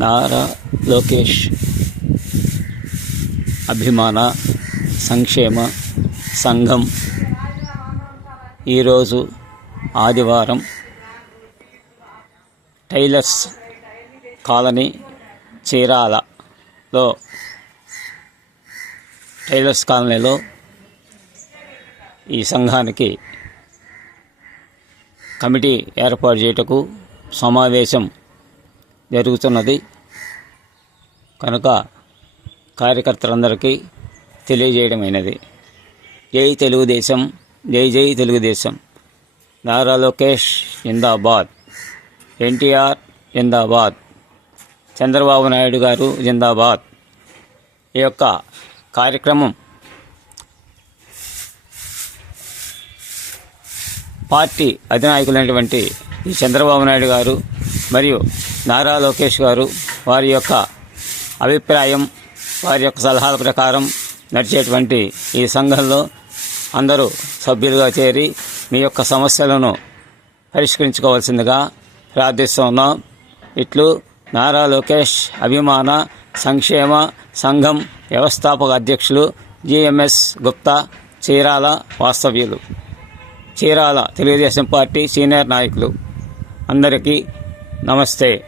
నారా లోకేష్. అభిమాన సంక్షేమ సంఘం. ఈరోజు ఆదివారం టైలర్స్ కాలనీ చీరాలలో టైలర్స్ కాలనీలో ఈ సంఘానికి కమిటీ ఏర్పాటు చేయుటకు సమావేశం జరుగుతున్నది. కనుక కార్యకర్తలందరికీ తెలియజేయడమైనది. జై తెలుగుదేశం జై జై తెలుగుదేశం. నారా లోకేష్ జిందాబాద్. ఎన్టీఆర్ జిందాబాద్. చంద్రబాబు నాయుడు గారు జిందాబాద్. ఈ యొక్క కార్యక్రమం పార్టీ అధినాయకులైనటువంటి ఈ చంద్రబాబు నాయుడు గారు మరియు నారా లోకేష్ గారు వారి యొక్క అభిప్రాయం వారి యొక్క సలహాల ప్రకారం నడిచేటువంటి ఈ సంఘంలో అందరూ సభ్యులుగా చేరి మీ యొక్క సమస్యలను పరిష్కరించుకోవాల్సిందిగా ప్రార్థిస్తున్నాం. ఇట్లు నారా లోకేష్ అభిమాన సంక్షేమ సంఘం వ్యవస్థాపక అధ్యక్షులు జిఎంఎస్ గుప్తా చీరాల వాస్తవ్యులు. చీరాల తెలుగుదేశం పార్టీ సీనియర్ నాయకులు. అందరికీ నమస్తే.